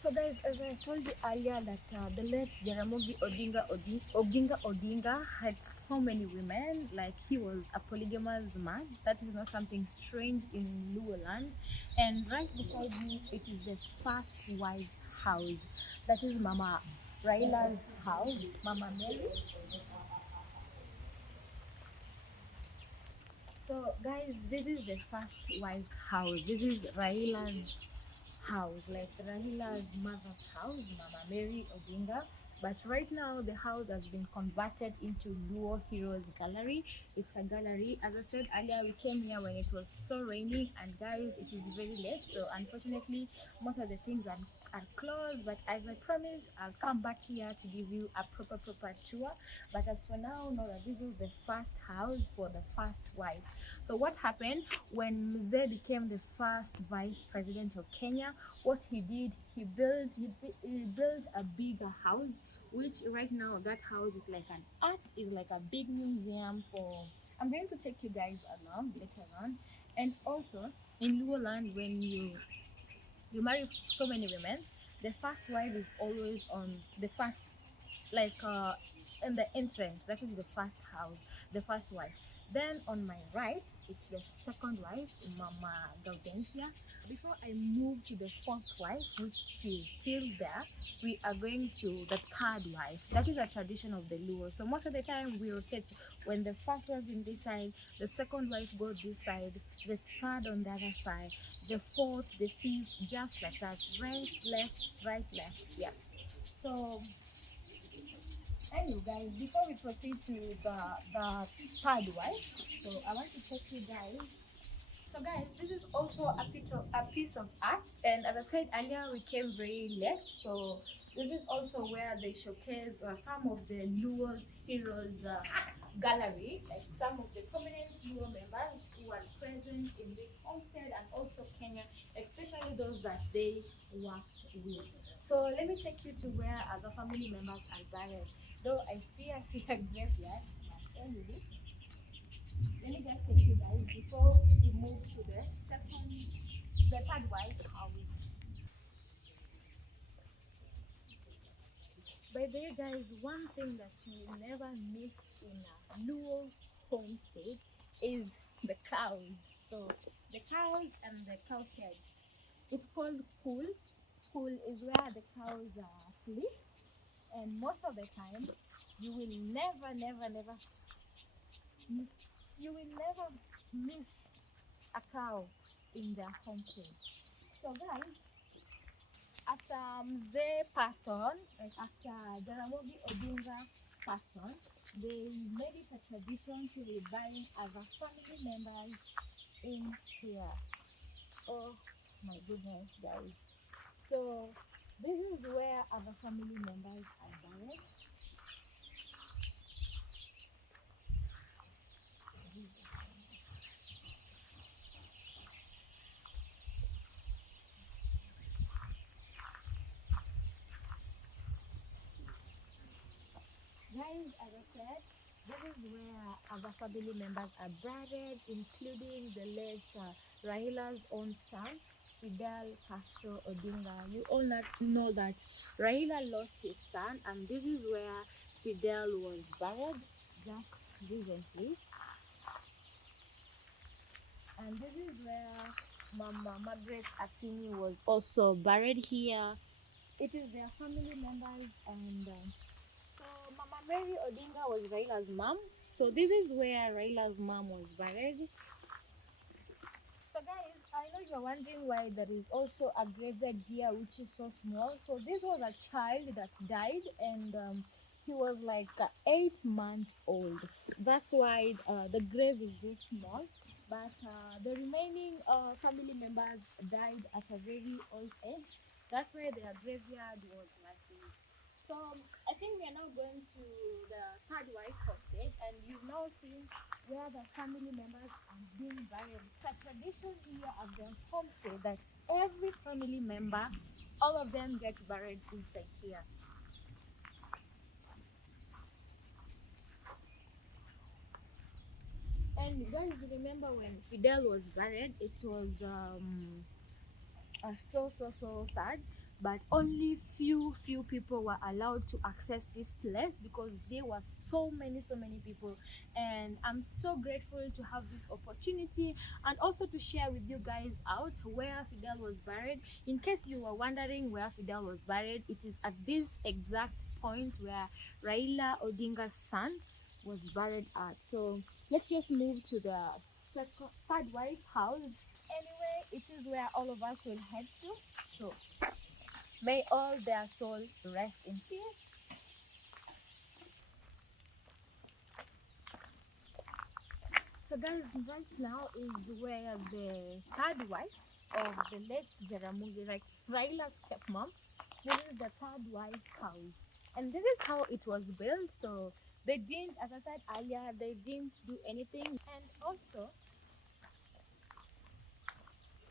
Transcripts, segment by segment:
So guys, as I told you earlier that the late Jaramogi Odinga had so many women, like he was a polygamous man. That is not something strange in Luo land. And right beside me, it is the first wife's house. That is Mama Raila's house, Mama Mary. So guys, this is the first wife's house. This is Raila's house, like Rahila's mother's house, Mama Mary Odinga. But right now, the house has been converted into Luo Heroes Gallery. It's a gallery. As I said earlier, we came here when it was so raining, and guys, it is very late. So unfortunately, most of the things are closed. But as I promised, I'll come back here to give you a proper tour. But as for now, know that this is the first house for the first wife. So what happened when Mzee became the first vice president of Kenya? What he did, he built a bigger house, which right now that house is like an art, is like a big museum for. I'm going to take you guys along later on, and also in Luo land, when you marry so many women, the first wife is always on the first, like in the entrance. That is the first house, the first wife. Then on my right, it's the second wife, Mama Gaudensia. Before I move to the fourth wife, which is still there, we are going to the third wife. That is a tradition of the Luo. So most of the time we rotate. When the first wife in this side, the second wife goes this side, the third on the other side, the fourth, the fifth, just like that. Right, left. Yeah. So anyway, guys, before we proceed to the third wife, so I want to take you guys. So guys, this is also a piece of art, and as I said earlier, we came very late. So this is also where they showcase some of the Luo's heroes gallery, like some of the prominent Luo members who are present in this homestead and also Kenya, especially those that they worked with. So let me take you to where other family members are buried. Though I fear graveyard, but anyway, let me just take you guys before we move to the third wife house. By the way, guys, one thing that you will never miss in a Luo homestead is the cows. So the cows and the cow sheds. It's called pool. Pool is where the cows sleep, and most of the time, you will never you will never miss a cow in their homestead. So guys, after they passed on, like after Jaramogi Odinga passed on, they made it a tradition to be buying other family members in here. Oh my goodness, guys. So this is where other family members are buried. Guys, as I said, this is where other family members are buried, including the late Raila's own son, Fidel Castro Odinga. You all know that Raila lost his son, and this is where Fidel was buried just recently. And this is where Mama Margaret Akinyi was also buried here. It is their family members, and so Mama Mary Odinga was Raila's mom. So this is where Raila's mom was buried. So guys, I know you're wondering why there is also a graveyard here which is so small. So this was a child that died, and he was like 8 months old. That's why the grave is this small. But the remaining family members died at a very old age. That's why their graveyard was like this. So I think we are now going to the third wife homestead, and you've now seen where the family members are being buried. It's a tradition here at the homestead that every family member, all of them get buried inside here. And you guys remember when Fidel was buried, it was so sad. but only few people were allowed to access this place because there were so many people. And I'm so grateful to have this opportunity and also to share with you guys out where Fidel was buried. In case you were wondering where Fidel was buried, it is at this exact point where Raila Odinga's son was buried at. So let's just move to the third wife house. Anyway, it is where all of us will head to. So may all their soul rest in peace. So guys, right now is where the third wife of the late Jaramogi, like Raila's stepmom, this is the third wife house. And this is how it was built. So they didn't, as I said earlier, they didn't do anything. And also,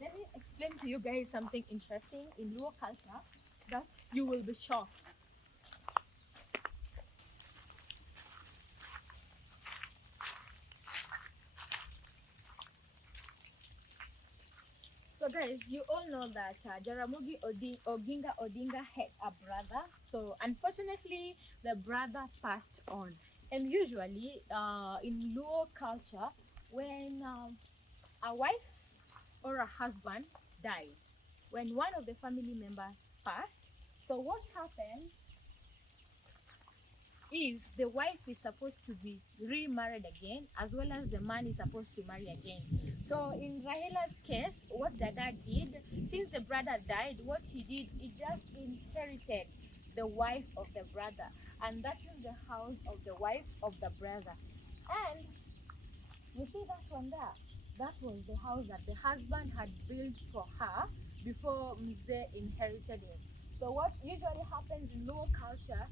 let me explain to you guys something interesting in Luo culture that you will be shocked. So guys, you all know that Jaramogi Oginga Odinga had a brother. So unfortunately, the brother passed on. And usually, in Luo culture, when a wife or a husband died, when one of the family members passed, so what happened is the wife is supposed to be remarried again, as well as the man is supposed to marry again. So in Rahila's case, what the dad did, since the brother died, what he did, he just inherited the wife of the brother, and that is the house of the wife of the brother. And you see that one there? That was the house that the husband had built for her before Mzee inherited it. So what usually happens in Luo culture,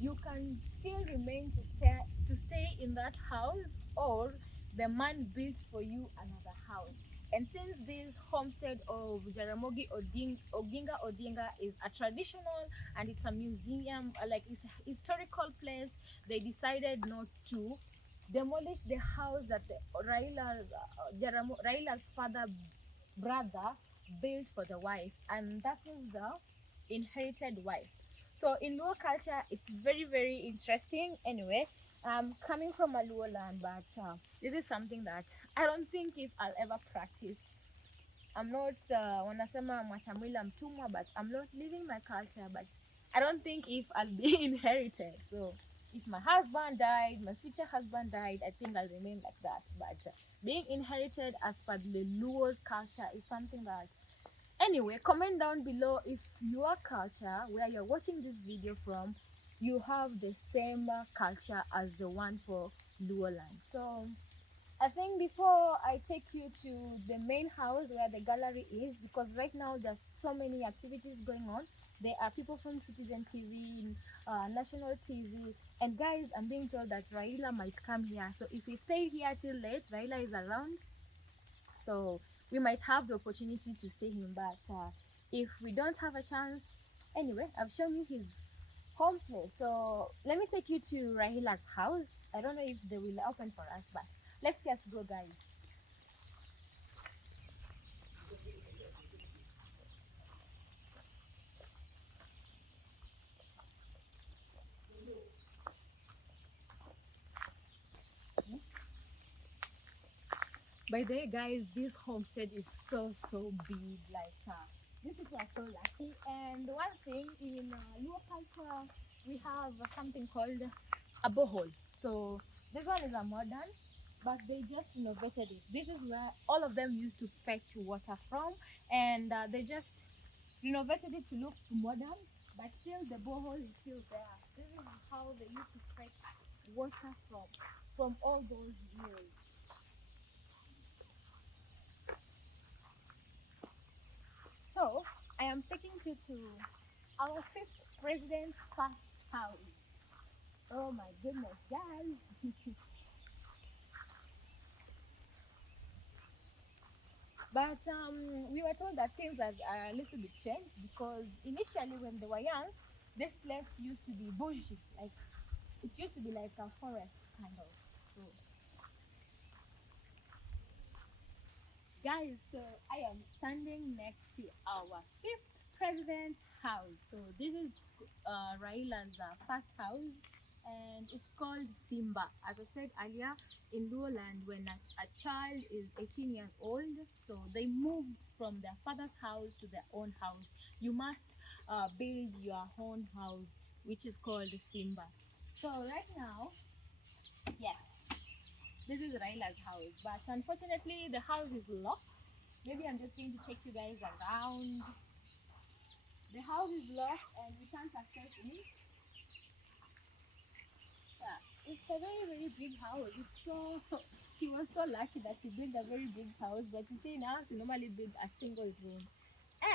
you can still remain to stay in that house, or the man built for you another house. And since this homestead of Jaramogi Oginga Odinga is a traditional and it's a museum, like it's a historical place, they decided not to demolish the house that Raila's father brother built for the wife, and that was the inherited wife. So in Luo culture, it's very interesting. Anyway, coming from a Luo land, but this is something that I don't think if I'll ever practice. I'm not wanasema mwachamwila mtumwa, but I'm not living my culture. But I don't think if I'll be inherited. So if my husband died, my future husband died, I think I'll remain like that. But being inherited as per the Luo's culture is something that. Anyway, comment down below if your culture, where you're watching this video from, you have the same culture as the one for Luo land. So I think before I take you to the main house where the gallery is, because right now there's so many activities going on. There are people from Citizen TV, national TV, and guys, I'm being told that Raila might come here. So if we stay here till late, Raila is around. So we might have the opportunity to see him, but if we don't have a chance, anyway, I've shown you his home place. So let me take you to Rahila's house. I don't know if they will open for us, but let's just go, guys. By the way, guys, this homestead is so big. Like, these people are so lucky. And one thing in Luo culture, we have something called a borehole. So this one is a modern, but they just renovated it. This is where all of them used to fetch water from, and they just renovated it to look modern, but still the borehole is still there. This is how they used to fetch water from all those years. So I am taking you to our fifth president's first house. Oh my goodness, guys. But we were told that things are a little bit changed, because initially when they were young, this place used to be bushy, like it used to be like a forest kind of. So, guys, so I am standing next to our fifth president house. So this is Raila's first house, and it's called SIMBA. As I said earlier, in Luoland, when a child is 18 years old, so they moved from their father's house to their own house. You must build your own house, which is called SIMBA. So right now, yes, this is Raila's house, but unfortunately the house is locked. Maybe I'm just going to take you guys around. The house is locked and we can't access it. Yeah, it's a very, very big house. It's so he was so lucky that he built a very big house, but you see, in our house we normally build a single room.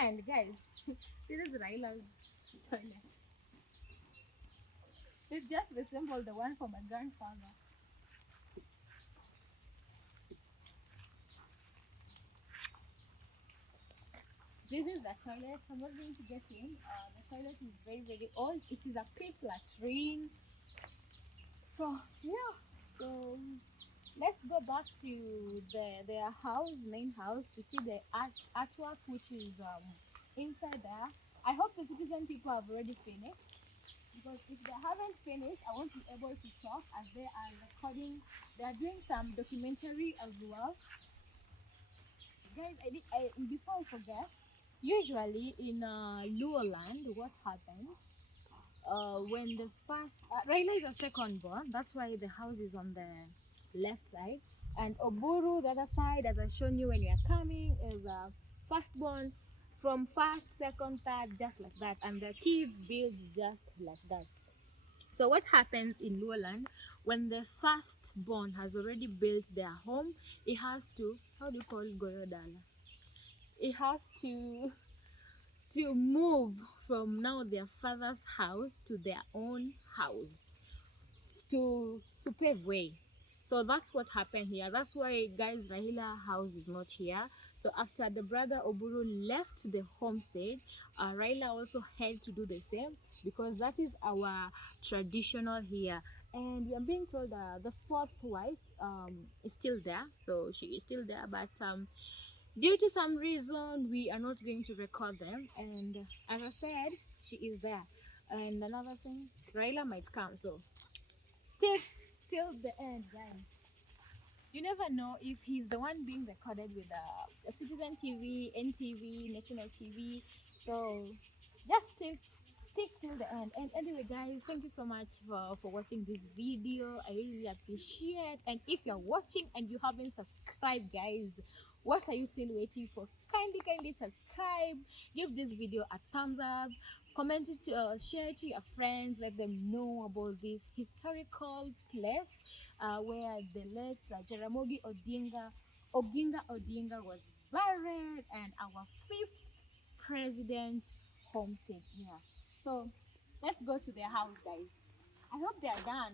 And guys, this is Raila's toilet. It just resembles the one from my grandfather. This is the toilet. I'm not going to get in. The toilet is very, very old. It is a pit latrine. So yeah. So let's go back to their house, main house, to see the artwork which is inside there. I hope the citizen people have already finished, because if they haven't finished, I won't be able to talk as they are recording. They are doing some documentary as well. Guys, before I forget, usually in Luoland, what happens when the first Raila is a second born, that's why the house is on the left side, and Oburu, the other side, as I've shown you when you are coming, is a firstborn. From first, second, third, just like that, and the kids build just like that. So what happens in Luoland, when the firstborn has already built their home, it has to, how do you call Gorodala? It has to move from now their father's house to their own house to pave way. So that's what happened here. That's why, guys, Raila house is not here. So after the brother Oburu left the homestead, Raila also had to do the same, because that is our traditional here. And we are being told the fourth wife is still there, so she is still there, but due to some reason we are not going to record them. And as I said, she is there. And another thing, Raila might come, so stay till the end, guys. You never know if he's the one being recorded with Citizen TV, NTV, National TV. So just stick till the end. And anyway, guys, thank you so much for watching this video. I really appreciate. And if you're watching and you haven't subscribed, guys, what are you still waiting for? Kindly subscribe, give this video a thumbs up, comment it, share it to your friends, let them know about this historical place where the late Jaramogi Oginga Odinga was buried, and our fifth president homestead here. So let's go to their house, guys. I hope they are done.